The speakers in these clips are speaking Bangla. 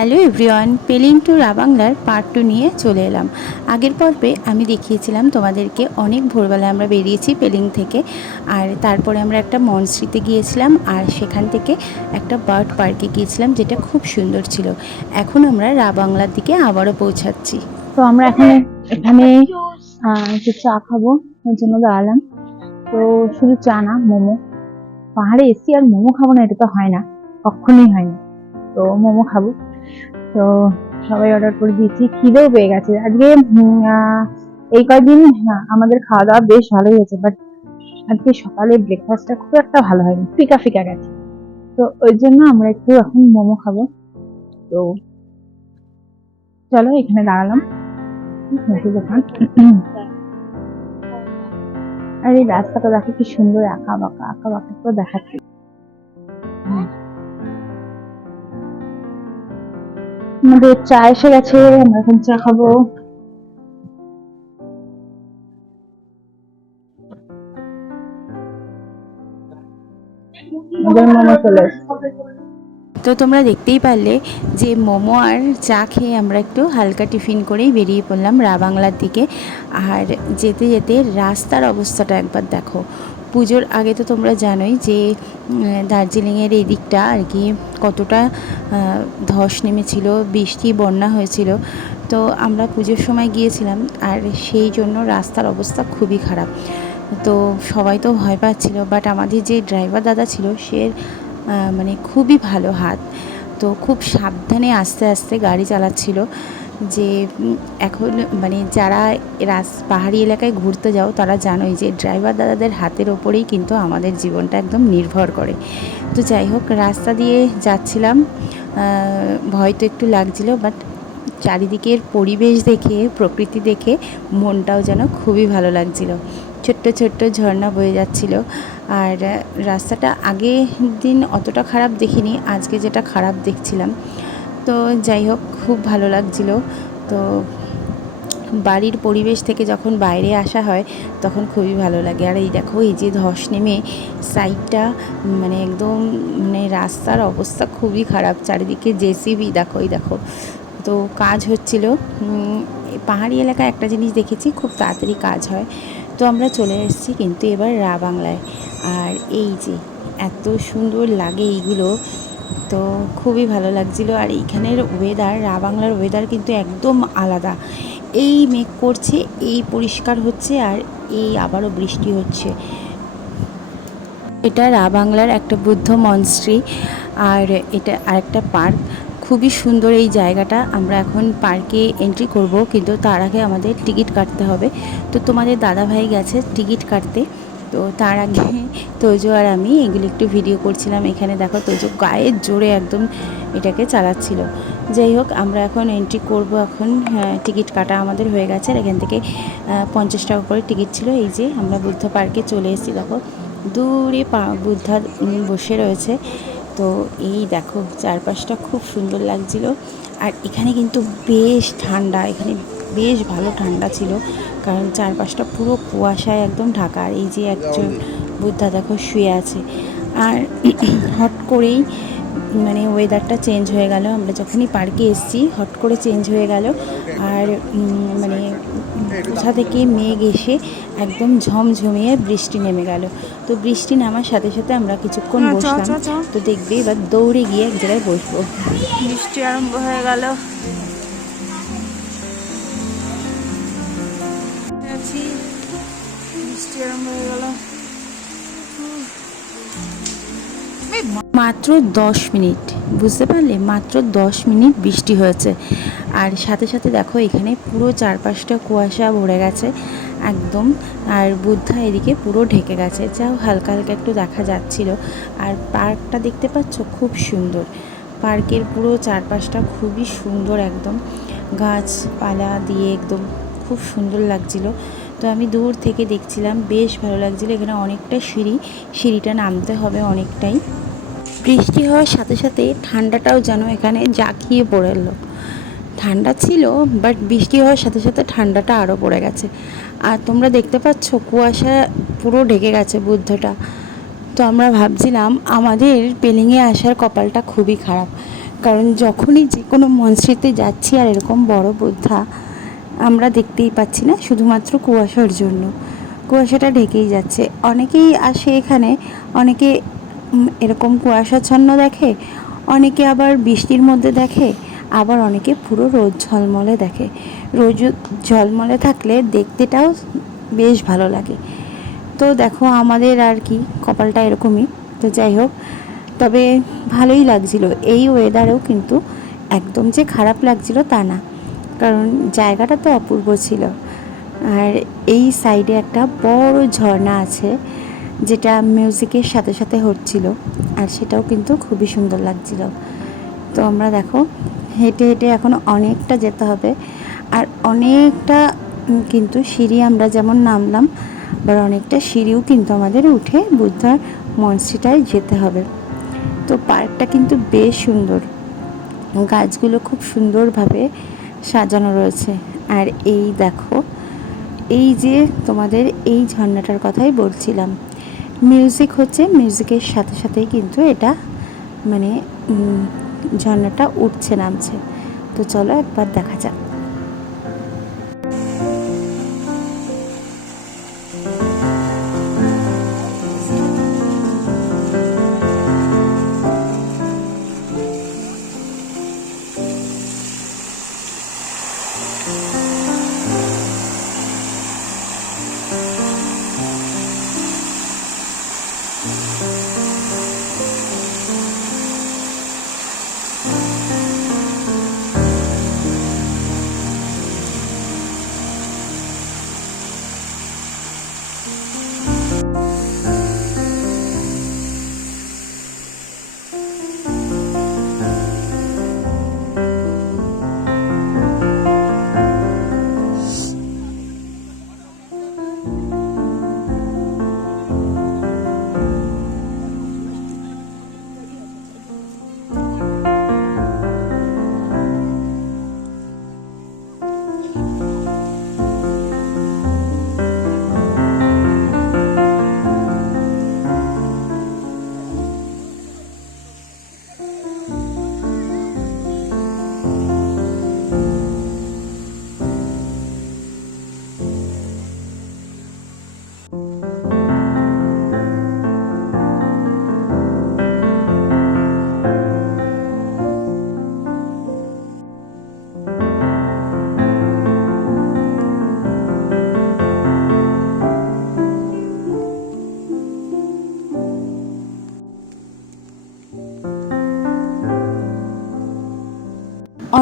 হ্যালো এভরিওয়ান, পেলিং টু রাবাংলার পার্ট 2 নিয়ে চলে এলাম। আগের পর্বে আমি দেখিয়েছিলাম তোমাদেরকে অনেক ভোরবেলায় আমরা বেরিয়েছি পেলিং থেকে, আর তারপরে আমরা একটা মনস্ট্রিতে গিয়েছিলাম, আর সেখান থেকে একটা বার্ড পার্কে গিয়েছিলাম যেটা খুব সুন্দর ছিল। এখন আমরা রাবাংলার দিকে আবারও পৌঁছাচ্ছি। তো আমরা এখন এখানে একটু চা খাবো, ওর জন্য দাঁড়ালাম। তো শুধু চা না, মোমো। পাহাড়ে এসি আর মোমো খাবো না, এটা তো হয় না, কখনোই হয় না। তো মোমো খাবো। তো সবাই অর্ডার করে দিয়েছি, খিদেও পেয়ে গেছে আজকে। এই কয়েকদিন আমাদের খাওয়া দাওয়া বেশ ভালোই হয়েছে, বাট আজকে সকালে ব্রেকফাস্টটা খুব একটা ভালো হয়নি, ফিকা ফিকা গেছে। তো ওই জন্য আমরা একটু এখন মোমো খাবো। তো চলো এখানে দাঁড়ালাম, দোকান। আর এই রাস্তাটা দেখো কি সুন্দর, আঁকা বাঁকা তো দেখাচ্ছে। আমাদের চা এসে গেছে, আমরা এখন চা খাবো। আমাদের মোমো চলে এসেছে। তো তোমরা দেখতেই পারলে যে মোমো আর চা খেয়ে আমরা একটু হালকা টিফিন করেই বেরিয়ে পড়লাম রাবাংলার দিকে। আর যেতে যেতে রাস্তার অবস্থাটা একবার দেখো। পুজোর আগে তো তোমরা জানোই যে দার্জিলিংয়ের এই দিকটা আর কি কতটা ধস নেমেছিল, বৃষ্টি বন্যা হয়েছিল। তো আমরা পুজোর সময় গিয়েছিলাম, আর সেই জন্য রাস্তার অবস্থা খুবই খারাপ। তো সবাই তো ভয় পাচ্ছিল, বাট আমাদের যে ড্রাইভার দাদা ছিল সে মানে খুবই ভালো হাত, তো খুব সাবধানে আস্তে আস্তে গাড়ি চালাচ্ছিল। যে এখন মানে যারা পাহাড়ি এলাকায় ঘুরতে যাও তারা জানোই যে ড্রাইভার দাদাদের হাতের ওপরেই কিন্তু আমাদের জীবনটা একদম নির্ভর করে। তো যাই হোক, রাস্তা দিয়ে যাচ্ছিলাম, ভয় তো একটু লাগছিল, বাট চারিদিকের পরিবেশ দেখে, প্রকৃতি দেখে মনটাও যেন খুবই ভালো লাগছিল। ছোট্ট ছোট্ট ঝর্ণা বয়ে যাচ্ছিল। আর রাস্তাটা আগের দিন অতটা খারাপ দেখিনি, আজকে যেটা খারাপ দেখছিলাম। তো যাই হোক, খুব ভালো লাগছিল। তো বাড়ির পরিবেশ থেকে যখন বাইরে আসা হয় তখন খুবই ভালো লাগে। আর এই দেখো, এই যে ধস নেমে সাইডটা মানে একদম মানে রাস্তার অবস্থা খুবই খারাপ, চারিদিকে জেসিবি, দেখো এই দেখো। তো কাজ হচ্ছিল। পাহাড়ি এলাকায় একটা জিনিস দেখেছি, খুব তাড়াতাড়ি কাজ হয়। তো আমরা চলে এসেছি কিন্তু এবার রাবাংলায়। আর এই যে এত সুন্দর লাগে এইগুলো, তো খুবই ভালো লাগছিল। আর এইখানের ওয়েদার, রাবাংলার ওয়েদার কিন্তু একদম আলাদা। এই মেঘ করছে, এই পরিষ্কার হচ্ছে, আর এই আবারও বৃষ্টি হচ্ছে। এটা রাবাংলার একটা বুদ্ধ মনস্ট্রি, আর এটা আরেকটা পার্ক। খুবই সুন্দর এই জায়গাটা। আমরা এখন পার্কে এন্ট্রি করব, কিন্তু তার আগে আমাদের টিকিট কাটতে হবে। তো তোমাদের দাদাভাই গেছে টিকিট কাটতে। তো তার আগে তোজো আর আমি এগুলো একটু ভিডিও করছিলাম। এখানে দেখো তোজো গায়ের জোরে একদম এটাকে চালাচ্ছিল। যাই হোক, আমরা এখন এন্ট্রি করব। এখন টিকিট কাটা আমাদের হয়ে গেছে। আর এখান থেকে 50 টাকা করে টিকিট ছিল। এই যে আমরা বুদ্ধ পার্কে চলে এসেছি, দেখো দূরে বুদ্ধা বসে রয়েছে। তো এই দেখো চারপাশটা খুব সুন্দর লাগছিল। আর এখানে কিন্তু বেশ ঠান্ডা, এখানে বেশ ভালো ঠান্ডা ছিল, কারণ চারপাশটা পুরো কুয়াশায় একদম ঢাকা। আর এই যে একজন বুদ্ধা দেখো শুয়ে আছে। আর হট করেই মানে ওয়েদারটা চেঞ্জ হয়ে গেল। আমরা যখনই পার্কে এসেছি হট করে চেঞ্জ হয়ে গেল। আর মানে কোথা থেকে মেঘ এসে একদম ঝমঝমিয়ে বৃষ্টি নেমে গেল। তো বৃষ্টি নামার সাথে সাথে আমরা কিছুক্ষণ বসলাম। তো দেখবে এবার দৌড়ে গিয়ে এক জায়গায় বসবো। বৃষ্টি আরম্ভ হয়ে গেল। বৃষ্টি আরম্ভ হয়ে গেল। মাত্র 10 মিনিট, বুঝতে পারলে, মাত্র 10 মিনিট বৃষ্টি হয়েছে। আর সাথে সাথে দেখো এখানে পুরো চারপাশটা কুয়াশা ভরে গেছে একদম। আর বুদ্ধা এদিকে পুরো ঢেকে গেছে, যাও হালকা হালকা একটু দেখা যাচ্ছিল। আর পার্কটা দেখতে পাচ্ছ, খুব সুন্দর। পার্কের পুরো চারপাশটা খুবই সুন্দর, একদম গাছপালা দিয়ে একদম খুব সুন্দর লাগছিল। তো আমি দূর থেকে দেখছিলাম, বেশ ভালো লাগছিলো। এখানে অনেকটা সিঁড়িটা নামতে হবে অনেকটাই। বৃষ্টি হওয়ার সাথে সাথে ঠান্ডাটাও যেন এখানে জাঁকিয়ে পড়ল। ঠান্ডা ছিল, বাট বৃষ্টি হওয়ার সাথে সাথে ঠান্ডাটা আরও পড়ে গেছে। আর তোমরা দেখতে পাচ্ছ কুয়াশা পুরো ঢেকে গেছে বুদ্ধটা। তো আমরা ভাবছিলাম আমাদের পেলিংয়ে আসার কপালটা খুবই খারাপ, কারণ যখনই যে কোনো মনস্ট্রিতে যাচ্ছি আর এরকম বড় বুদ্ধা আমরা দেখতেই পাচ্ছি না, শুধুমাত্র কুয়াশার জন্য। কুয়াশাটা ঢেকেই যাচ্ছে। অনেকেই আসে এখানে, অনেকে এরকম কুয়াশাচ্ছন্ন দেখে, অনেকে আবার বৃষ্টির মধ্যে দেখে, আবার অনেকে পুরো রোদ ঝলমলে দেখে। রোজ ঝলমলে থাকলে দেখতেটাও বেশ ভালো লাগে। তো দেখো আমাদের আর কি কপালটা এরকমই। তো যাই হোক, তবে ভালোই লাগছিল। এই ওয়েদারেও কিন্তু একদম যে খারাপ লাগছিল তা না, কারণ জায়গাটা তো অপূর্ব ছিল। আর এই সাইডে একটা বড় ঝর্ণা আছে, যেটা মিউজিকের সাথে সাথে হচ্ছিল, আর সেটাও কিন্তু খুবই সুন্দর লাগছিল। তো আমরা দেখো হেঁটে হেঁটে এখন অনেকটা যেতে হবে, আর অনেকটা কিন্তু সিঁড়ি, আমরা যেমন নামলাম আবার অনেকটা সিঁড়িও কিন্তু আমাদের উঠে বুদ্ধার মনস্ট্রিটায় যেতে হবে। তো পার্কটা কিন্তু বেশ সুন্দর, গাছগুলো খুব সুন্দরভাবে সাজানো রয়েছে। আর এই দেখো, এই যে তোমাদের এই ঝর্ণাটার কথাই বলছিলাম, মিউজিক হচ্ছে, মিউজিকের সাথে সাথেই কিন্তু এটা মানে ঝর্ণাটা উঠছে নামছে। তো চলো একবার দেখা যাক।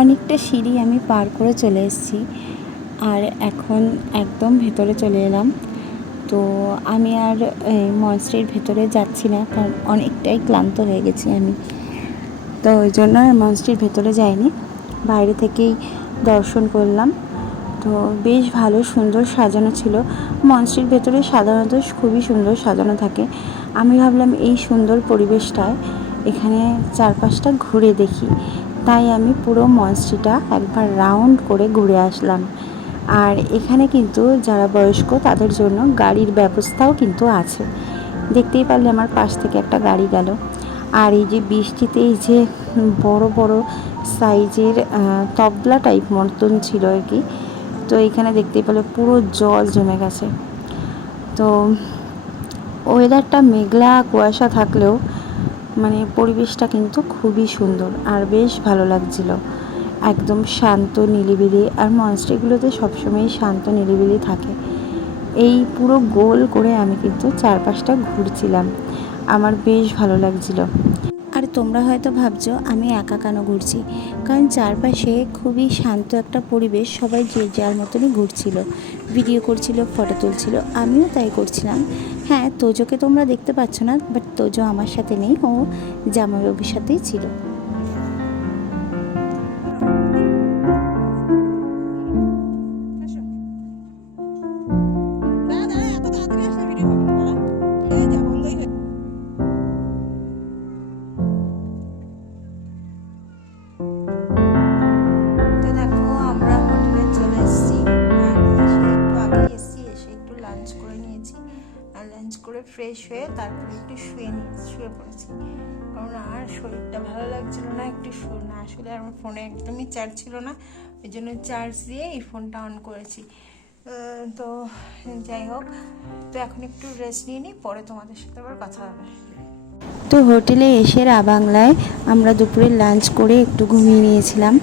অনেকটা সিঁড়ি আমি পার করে চলে এসেছি, আর এখন একদম ভেতরে চলে এলাম। তো আমি আর মনস্ট্রির ভেতরে যাচ্ছি না, কারণ অনেকটাই ক্লান্ত হয়ে গেছি আমি। তো ওই জন্য আর মনস্ট্রির ভেতরে যাইনি, বাইরে থেকেই দর্শন করলাম। তো বেশ ভালো সুন্দর সাজানো ছিল। মনস্ট্রির ভেতরে সাধারণত খুবই সুন্দর সাজানো থাকে। আমি ভাবলাম এই সুন্দর পরিবেশটায় এখানে চারপাশটা ঘুরে দেখি, তাই আমি পুরো মনস্ট্রিটা একবার রাউন্ড করে ঘুরে আসলাম। আর এখানে কিন্তু যারা বয়স্ক তাদের জন্য গাড়ির ব্যবস্থাও কিন্তু আছে। দেখতেই পারলে আমার পাশ থেকে একটা গাড়ি গেল। আর এই যে বৃষ্টিতে এই যে বড় বড় সাইজের তবলা টাইপ মতন ছিল আর কি, তো এইখানে দেখতেই পেলে পুরো জল জমে গেছে। তো ওয়েদারটা মেঘলা কুয়াশা থাকলেও মানে পরিবেশটা কিন্তু খুবই সুন্দর আর বেশ ভালো লাগছিল। একদম শান্ত নিরিবিলি, আর মনস্ট্রিগুলোতে সবসময়ই শান্ত নিরিবিলি থাকে। এই পুরো গোল করে আমি কিন্তু চারপাশটা ঘুরছিলাম, আমার বেশ ভালো লাগছিল। আর তোমরা হয়তো ভাবছো আমি একা কেন ঘুরছি, কারণ চারপাশে খুবই শান্ত একটা পরিবেশ, সবাই যে যার মতনই ঘুরছিল, ভিডিও করছিল, ফটো তুলছিল, আমিও তাই করছিলাম। হ্যাঁ, তোজোকে তোমরা দেখতে পাচ্ছ না, বাট তোজো আমার সাথে নেই, ও জামাইবাবুর সাথেই ছিল। তো দেখো আমরা হোটেলে চলে এসেছি, আর এসে একটু আগে এসে একটু লাঞ্চ করে নিয়েছি, আর লাঞ্চ করে ফ্রেশ হয়ে তারপরে একটু শুয়ে পড়েছি। নিয়েছি, কারণ আর শরীরটা ভালো লাগছিল না, একটু না আসলে আমার ফোনে একদমই চার্জ ছিল না, ওই জন্য চার্জ দিয়ে এই ফোনটা অন করেছি। তো যাই হোক, তো এখন একটু রেস্ট নিয়ে নিই, পরে তোমাদের সাথে আবার কথা হবে। তো হোটেলে এসে বাংলায় আমরা দুপুরে লাঞ্চ করে একটু ঘুমিয়ে নিয়েছিলাম,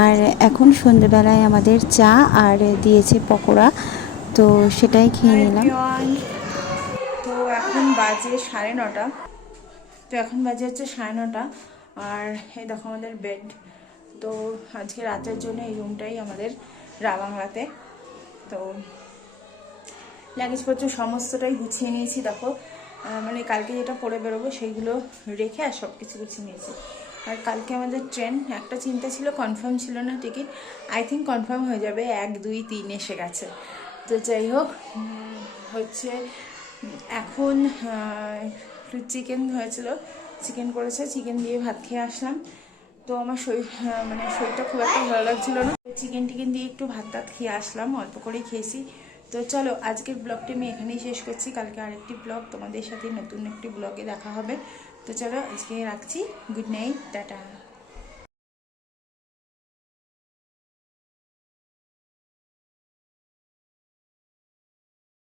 আর এখন সন্ধ্যেবেলায় আমাদের চা আর দিয়েছে পকোড়া, তো সেটাই খেয়ে নিলাম। তো এখন বাজে 9:30, তো এখন বাজে হচ্ছে 9:30, আর এই দেখো আমাদের বেড। তো আজকে রাতের জন্য এই রুমটাই আমাদের বাংলাতে। তো লাগেজপত্র সমস্তটাই গুছিয়ে নিয়েছি, দেখো মানে কালকে যেটা পরে বেরোবো সেইগুলো রেখে আর সব কিছু গুছিয়ে নিয়েছি। আর কালকে আমাদের ট্রেন, একটা চিন্তা ছিল, কনফার্ম ছিল না টিকিট, আই থিঙ্ক কনফার্ম হয়ে যাবে, 1, 2, 3 এসে গেছে। তো যাই হোক, হচ্ছে এখন চিকেন হয়েছিল, চিকেন করেছে, চিকেন দিয়ে ভাত খেয়ে আসলাম। তো আমার মানে শরীরটা খুব একটা ভালো লাগছিল না, চিকেন টিকেন দিয়ে একটু ভাত টাত খেয়ে আসলাম, অল্প করেই খেয়েছি। তো চলো আজকের ব্লগটি আমি এখানেই শেষ করছি, কালকে আরেকটি ব্লগ তোমাদের সাথে নতুন একটি ব্লগে দেখা হবে। তো চলো আজকে রাখছি, গুড নাইট, টাটা।